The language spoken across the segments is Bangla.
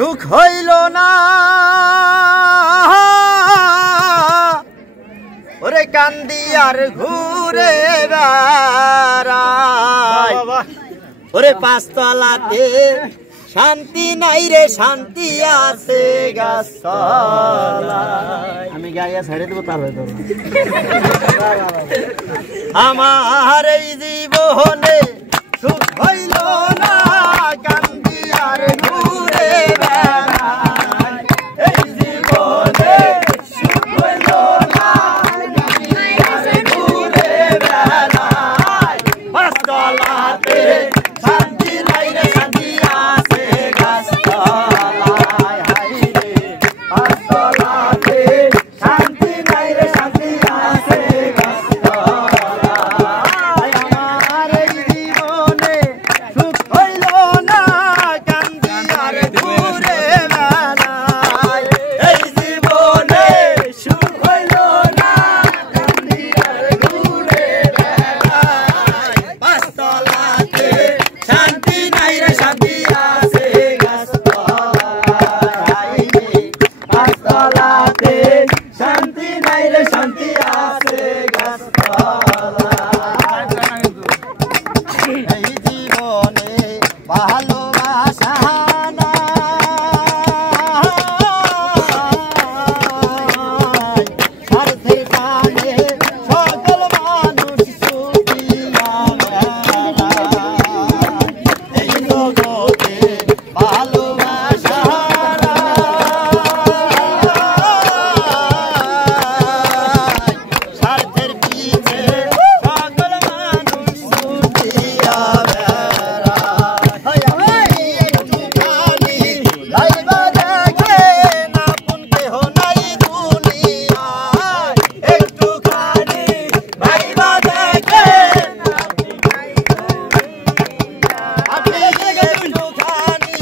সুখ হইল না ওরে কান্দি আর ঘুরে বেড়াই ওরে পাঁচতলাতে শান্তি নাই রে শান্তি আছে গাছতলায় আমি গাইয়া ছেড়ে দেবো তার হয়ে আমার এই জীবনে সুখ হইল না কান্দি আর ঘুরে বেড়াই এই জীবনে সুখ হইল না কান্দি আর ঘুরে বেড়াই পাঁচতলাতে শান্তি নাই রে শান্তি আছে গাছতলায় হাই রে পাঁচতলাতে শান্তি নাই রে শান্তি আছে গাছতলায় আমার এই জীবনে সুখ হইল না কান্দি আর ঘুরে বেড়াই এই জীবনে সুখ হইল না কান্দি আর ঘুরে বেড়াই পাঁচতলাতে শান্তি নাই রে শান্তি আছে গাছতলায় পাঁচতলাতে শান্তি নাই রে শান্তি আছে গাছতলায় এই জীবনে ভালোবাসা নাই স্বার্থের টানে সকল মানুষ ছুটিয়া বেড়ায় এই জগতে ভালোবাসা নাই স্বার্থের পিছে সকল মানুষ ছুটিয়া বেড়ায় আমি একটুখানি লাইবা দেখেন আপন কেহ নাই দুনিয়ায় একটুখানি লাইবা দেখেন আপনি একটুখানি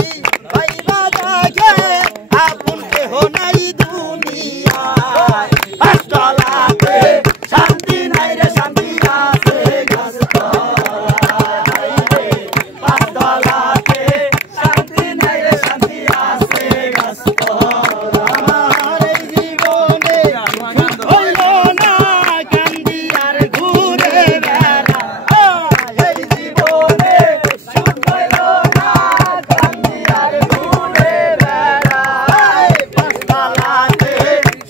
লাইবা দেখেন আপন কেহ নাই দুনিয়ায় পাঁচতলাতে শান্তি নাই রে শান্তি আছে গাছতলায় পাঁচতলাতে শান্তি নাই রে শান্তি আছে গাছতলায় আমার এই জীবনে সুখ হইল না কান্দি আর ঘুরে বেড়াই এই জীবনে সুখ হইল না কান্দি আর ঘুরে বেড়াই পাঁচতলাতে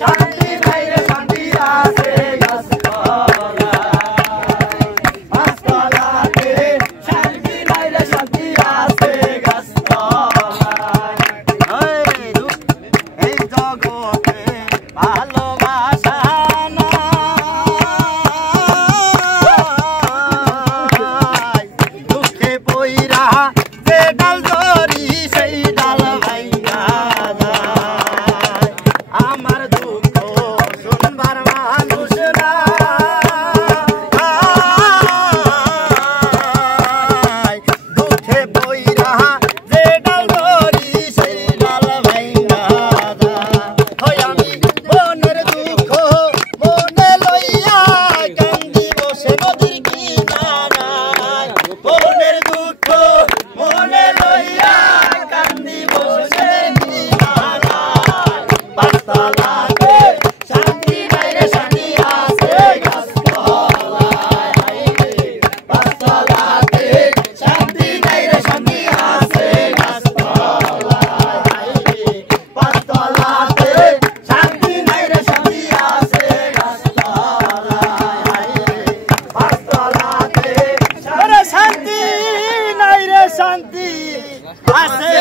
শান্তি নাই রে শান্তি আছে গাছতলায় পাঁচতলাতে শান্তি নাই রে শান্তি আছে গাছতলায় এই জগতে ভালোবাসা নাই দুঃখে পইরা যে ডাল ধরি সেই ডাল ভাইঙ্গা যায় আমার দুঃখ শুনবার মানুষ নাই দুঃখে পইরা যে ডাল ধরি সেই ডাল ভাইঙ্গা যায় হয় আমি মনের দুঃখ মনে লইয়া কান্দি বসে নদীর কিনারায় মনের দুঃখ মনে লইয়া কান্দি বসে কিনারায় পাঁচতলাতে শান্তি নাই রে শান্তি আছে গাছতলায় পাঁচতলাতে শান্তি নাই রে শান্তি আছে গাছতলায় পাঁচতলাতে শান্তি নাই রে শান্তি আছে গাছতলায় পাঁচতলাতে শান্তি নাই রে শান্তি আছে